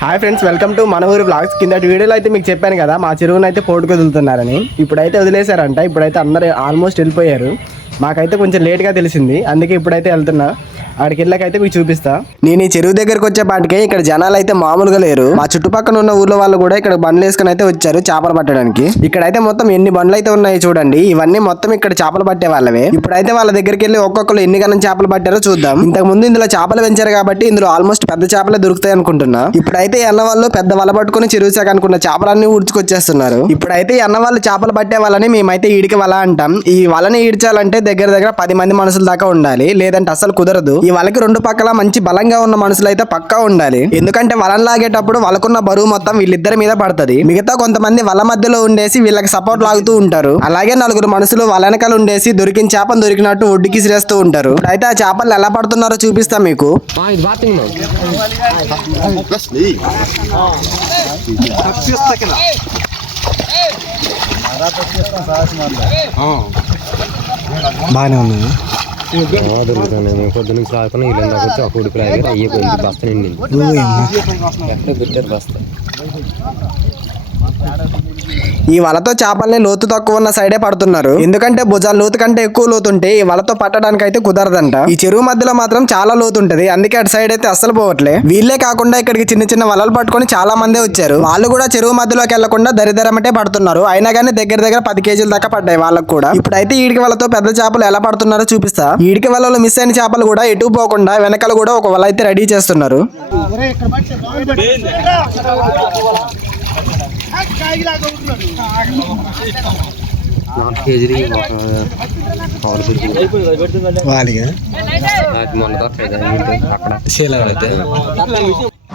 Hi friends, welcome to మన ఊరి blogs. కిందటి వీడియోలో అయితే మీకు చెప్పాను కదా మా చెరువును అయితే పోటుకు వదులుతున్నారని. ఇప్పుడైతే వదిలేశారంట. ఇప్పుడైతే అందరూ ఆల్మోస్ట్ వెళ్ళిపోయారు. మాకైతే కొంచెం లేట్గా తెలిసింది, అందుకే ఇప్పుడైతే వెళ్తున్నా. అక్కడికి వెళ్ళకైతే మీకు చూపిస్తా. నేను ఈ చెరువు దగ్గరకు వచ్చేపాటికే ఇక్కడ జనాలు అయితే మామూలుగా లేరు. మా చుట్టుపక్కల ఉన్న ఊర్లో వాళ్ళు కూడా ఇక్కడ బండ్లు వేసుకుని అయితే వచ్చారు చేపలు పట్టడానికి. ఇక్కడైతే మొత్తం ఎన్ని బండ్లు అయితే ఉన్నాయి చూడండి. ఇవన్నీ మొత్తం ఇక్కడ చేపలు పట్టే వాళ్ళవే. ఇప్పుడైతే వాళ్ళ దగ్గరికి వెళ్ళి ఒక్కొక్కరు ఎన్ని గణం చేపలు పట్టారో చూద్దాం. ఇంతకు ముందు ఇందులో చేపలు పెంచారు కాబట్టి ఇందులో ఆల్మోస్ట్ పెద్ద చేపలే దొరుకుతాయి అనుకుంటున్నా. ఇప్పుడైతే అన్న వాళ్ళు పెద్ద వల పట్టుకుని చెరువు శాఖ అనుకున్న చేపలన్నీ ఊడ్చుకొచ్చేస్తున్నారు. ఇప్పుడైతే అన్న వాళ్ళు చేపలు పట్టే వాళ్ళని మేమైతే ఈడికి వల అంటాం. ఈ వలని ఈడ్చాలంటే దగ్గర దగ్గర 10 మంది మనుషుల దాకా ఉండాలి, లేదంటే అసలు కుదరదు. ఈ వలకి రెండు పక్కల మంచి బలంగా ఉన్న మనుషులు అయితే పక్కా ఉండాలి. ఎందుకంటే వలను లాగేటప్పుడు వాళ్ళకున్న బరువు మొత్తం వీళ్ళిద్దరి మీద పడుతుంది. మిగతా కొంతమంది వల మధ్యలో ఉండేసి వీళ్ళకి సపోర్ట్ లాగుతూ ఉంటారు. అలాగే 4 మనుషులు వల వెనకాల ఉండేసి దొరికిన చేపను దొరికినట్టు ఒడ్డుకి సిరేస్తూ ఉంటారు. అయితే ఆ చేపలు ఎలా పడుతున్నారో చూపిస్తా మీకు. బాగానే ఉన్నాయి. దొరుకుతాను పొద్దు నుంచి రాకుండా వీళ్ళందాక వచ్చి ఒక ఉడికి లాగే అయ్యిపోయింది. బస్తా నిండింది. ఎక్కడ పెట్టారు బస్తా. ఈ వలతో చేపల్ని లోతు తక్కువ ఉన్న సైడే పడుతున్నారు. ఎందుకంటే భుజాల లోతు కంటే ఎక్కువ లోతు ఉంటే ఈ వలతో పట్టడానికి అయితే కుదరదంట. ఈ చెరువు మధ్యలో మాత్రం చాలా లోతు ఉంటది, అందుకే అటు సైడ్ అయితే అస్సలు పోవట్లే. వీళ్ళే కాకుండా ఇక్కడికి చిన్న చిన్న వలలు పట్టుకొని చాలా మందే వచ్చారు. వాళ్ళు కూడా చెరువు మధ్యలోకి వెళ్లకుండా దరిదరమటే పడుతున్నారు. అయినా కానీ దగ్గర దగ్గర 10 కేజీల దాకా పడ్డాయి వాళ్ళకు కూడా. ఇప్పుడైతే ఈడికి వలతో పెద్ద చేపలు ఎలా పడుతున్నారో చూపిస్తా. ఈడికి వలలో మిస్ అయిన చేపలు కూడా ఎటు పోకుండా వెనకాల కూడా ఒక వల అయితే రెడీ చేస్తున్నారు.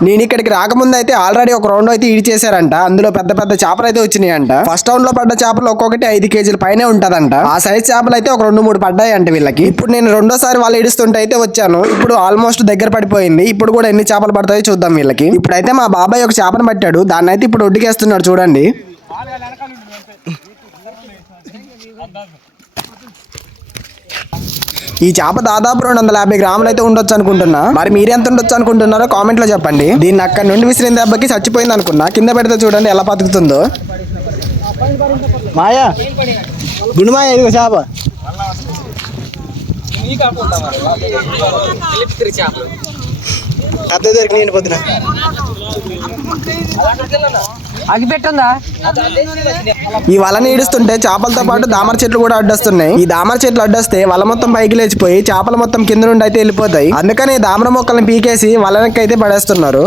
నేను ఇక్కడికి రాకముందు అయితే ఆల్రెడీ ఒక రౌండ్ అయితే ఈడ్ చేశారంట. అందులో పెద్ద పెద్ద చేపలు అయితే వచ్చినాయంట. ఫస్ట్ రౌండ్ లో పడ్డ చేపలు ఒక్కొక్కటి 5 కేజీల పైనే ఉంటదంట. ఆ సైజ్ చేపలు అయితే ఒక 2-3 పడ్డాయి అంట వీళ్ళకి. ఇప్పుడు నేను రెండోసారి వాళ్ళు ఈడుస్తుంటే అయితే వచ్చాను. ఇప్పుడు ఆల్మోస్ట్ దగ్గర పడిపోయింది. ఇప్పుడు కూడా ఎన్ని చేపలు పడతాయో చూద్దాం వీళ్ళకి. ఇప్పుడైతే మా బాబాయ్ ఒక చేపను పట్టాడు. దాన్ని అయితే ఇప్పుడు ఒడ్డుకేస్తున్నాడు చూడండి. ఈ చేప దాదాపు 250 గ్రాములు అయితే ఉండొచ్చు అనుకుంటున్నా. మరి మీరెంత ఉండొచ్చు అనుకుంటున్నారో కామెంట్ లో చెప్పండి. దీన్ని అక్కడ నుండి విసిరిన దెబ్బకి చచ్చిపోయింది అనుకున్నా. కింద పెడితే చూడండి ఎలా బతుకుతుందో. మాయా గుండు మాయా, ఇదిగో చేప. అద్దె దొరికి నేను పొద్దున ఈ వలని ఈడుస్తుంటే చేపలతో పాటు దామర చెట్లు కూడా అడ్డొస్తున్నాయి. ఈ దామర చెట్లు అడ్డొస్తే వల మొత్తం పైకి లేచిపోయి చేపలు మొత్తం కింద నుండి అయితే వెళ్ళిపోతాయి. అందుకని దామర మొక్కలను పీకేసి వలనకి అయితే పడేస్తున్నారు.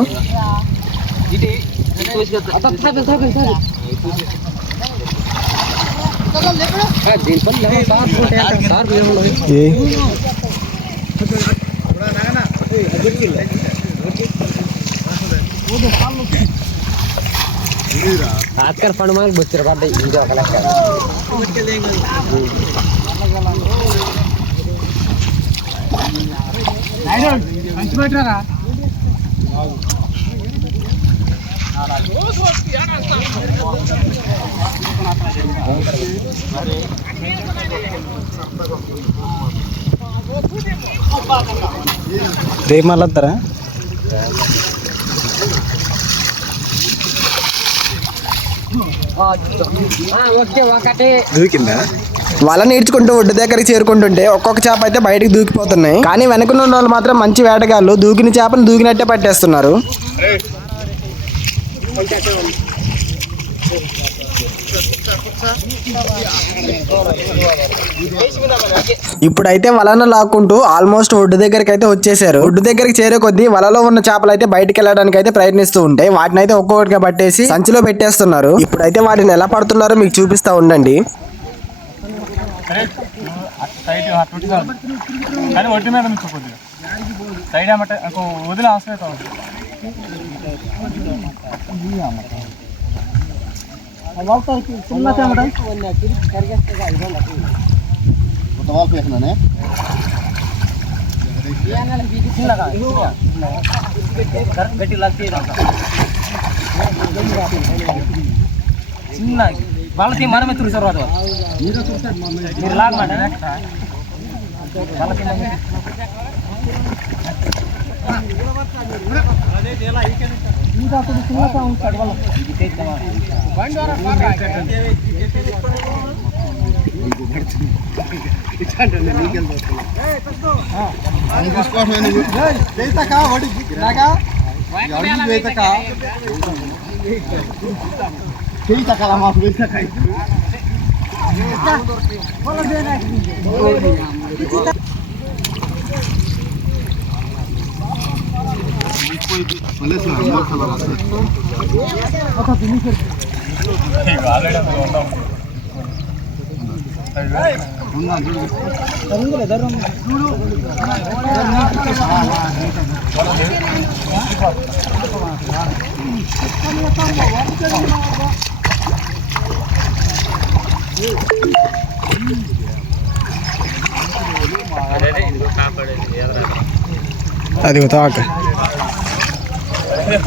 ఆస్కర్ పండు మనకు బొచ్చారు పడ్డాయి. ఇది ఒక లెక్క. రేపు మళ్ళీ వస్తారా? వల నీడ్చుకుంటూ ఒడ్డు దగ్గరికి చేరుకుంటుంటే ఒక్కొక్క చేప అయితే బయటకు దూకిపోతున్నాయి. కానీ వెనకున్న వాళ్ళు మాత్రం మంచి వేటగాళ్ళు దూకిన చేపను దూకినట్టే పట్టేస్తున్నారు. ఇప్పుడైతే వలను లాక్కుంటూ ఆల్మోస్ట్ ఒడ్డు దగ్గరికి అయితే వచ్చేసారు. ఒడ్డు దగ్గరికి చేరే కొద్దీ వలలో ఉన్న చేపలు అయితే బయటకు వెళ్ళడానికి అయితే ప్రయత్నిస్తూ ఉంటాయి. వాటిని అయితే ఒక్కొక్కటిగా పట్టేసి సంచిలో పెట్టేస్తున్నారు. ఇప్పుడైతే వాటిని ఎలా పడుతున్నారో మీకు చూపిస్తా ఉండండి. వాళ్ళకి మనమే తుడిసారు అది మీరు లాగమాట వాళ్ళకి అది తాక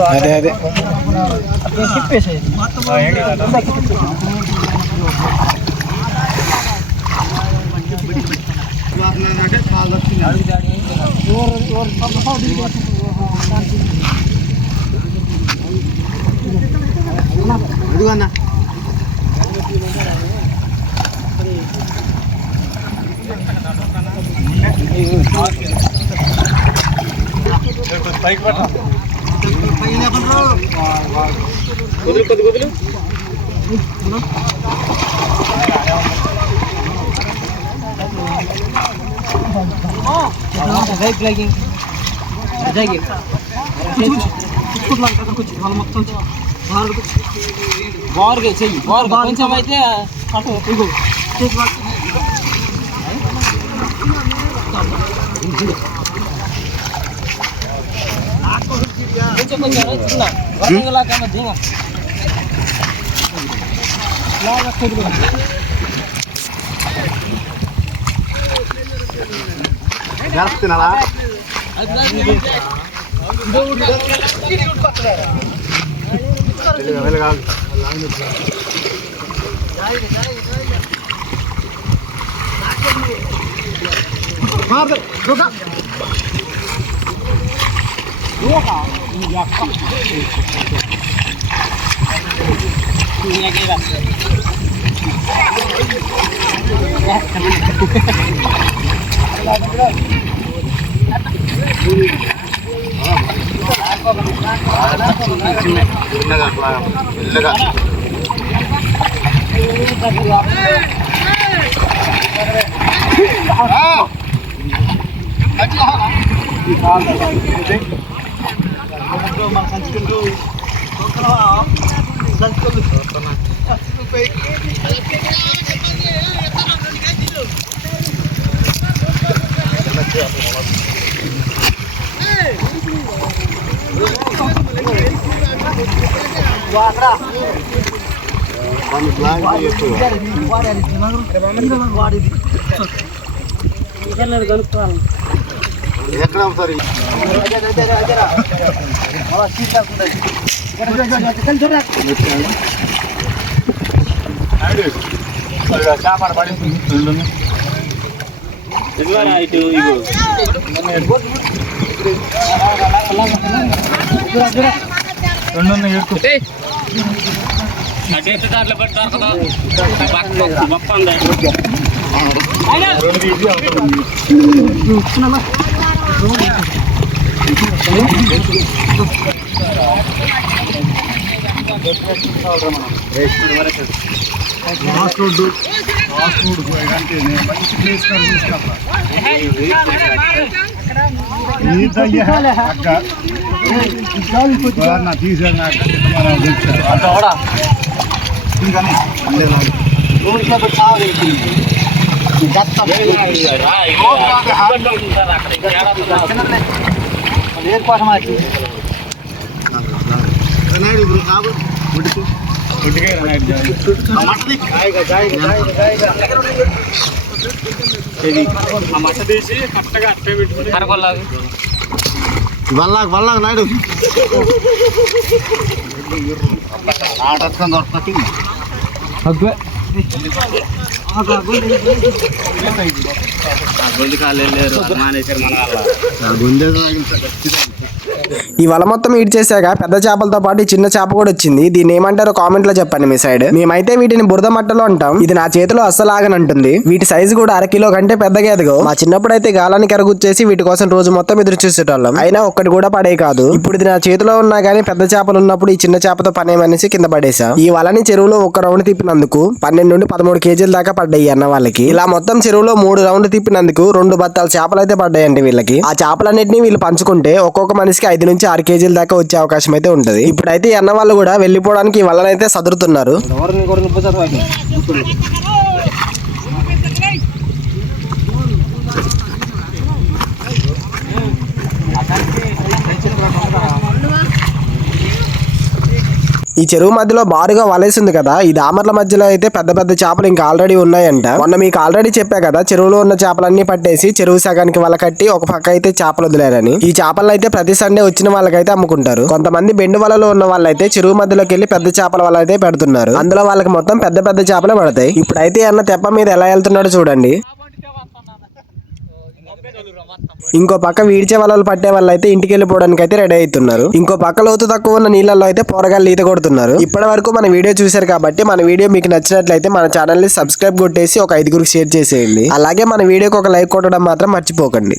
అదే అదే కొంచెం అయితే నాయుడు ఓకే ఈ వల మొత్తం ఈడ్ చేశాక పెద్ద చేపలతో పాటు ఈ చిన్న చేప కూడా వచ్చింది. దీన్ని ఏమంటారో కామెంట్ లో చెప్పండి మీ సైడ్. మేమైతే వీటిని బురద మట్టలో అంటాం. ఇది నా చేతిలో అస్సలు ఆగనంటుంది. వీటి సైజు కూడా 1 కిలో కంటే పెద్దగా ఎదగవు. మా చిన్నప్పుడు అయితే గాలానికి ఎరగుచ్చేసి వీటి కోసం రోజు మొత్తం ఎదురు చూసేటోళ్ళం. అయినా ఒక్కటి కూడా పడే కాదు. ఇప్పుడు ఇది నా చేతిలో ఉన్నా గానీ పెద్ద చేపలు ఉన్నప్పుడు ఈ చిన్న చేపతో పనేమనేసి కింద పడేసా. ఈ వలని చెరువులో ఒక రౌండ్ తిప్పినందుకు 12 నుండి 13 కేజీల దాకా పడ్డాయి అన్న వాళ్ళకి. ఇలా మొత్తం చెరువులో 3 రౌండ్లు తిప్పినందుకు 2 బత్తాల చేపలు అయితే పడ్డాయండి వీళ్ళకి. ఆ చేపలన్నింటినీ వీళ్ళు పంచుకుంటే ఒక్కొక్క మనిషికి 5 నుంచి 6 కేజీల దాకా వచ్చే అవకాశం అయితే ఉంటది. ఇప్పుడైతే అన్న వాళ్ళు కూడా వెళ్లిపోవడానికి వలనైతే సదురుతున్నారు. ఈ చెరువు మధ్యలో బారుగా వలేసింది కదా, ఈ దామర్ల మధ్యలో అయితే పెద్ద పెద్ద చేపలు ఇంకా ఆల్రెడీ ఉన్నాయంట. మొన్న మీకు ఆల్రెడీ చెప్పా కదా, చెరువులో ఉన్న చేపలన్నీ పట్టేసి చెరువు సగానికి వల కట్టి ఒక పక్క అయితే చేపలు వదిలేరని. ఈ చేపలను అయితే ప్రతి సండే వచ్చిన వాళ్ళకైతే అమ్ముకుంటారు. కొంతమంది బెండు వలలో ఉన్న వాళ్ళైతే చెరువు మధ్యలోకి వెళ్లి పెద్ద చేపల వల అయితే పెడుతున్నారు. అందులో వాళ్ళకి మొత్తం పెద్ద పెద్ద చేపలే పడతాయి. ఇప్పుడైతే అన్న తెప్ప మీద ఎలా వెళ్తున్నాడో చూడండి. ఇంకో పక్క వీడిచే వలలు పట్టే వాళ్ళు అయితే ఇంటికి వెళ్ళిపోవడానికి అయితే రెడీ అవుతున్నారు. ఇంకో పక్క లోతు తక్కువ ఉన్న నీళ్ళల్లో అయితే పోరగాళ్ళు ఈత కొడుతున్నారు. ఇప్పటి వరకు మన వీడియో చూశారు కాబట్టి మన వీడియో మీకు నచ్చినట్లయితే మన ఛానల్ ని సబ్స్క్రైబ్ కొట్టేసి ఒక 5గురికి షేర్ చేసేయండి. అలాగే మన వీడియోకి ఒక లైక్ కొట్టడం మాత్రం మర్చిపోకండి.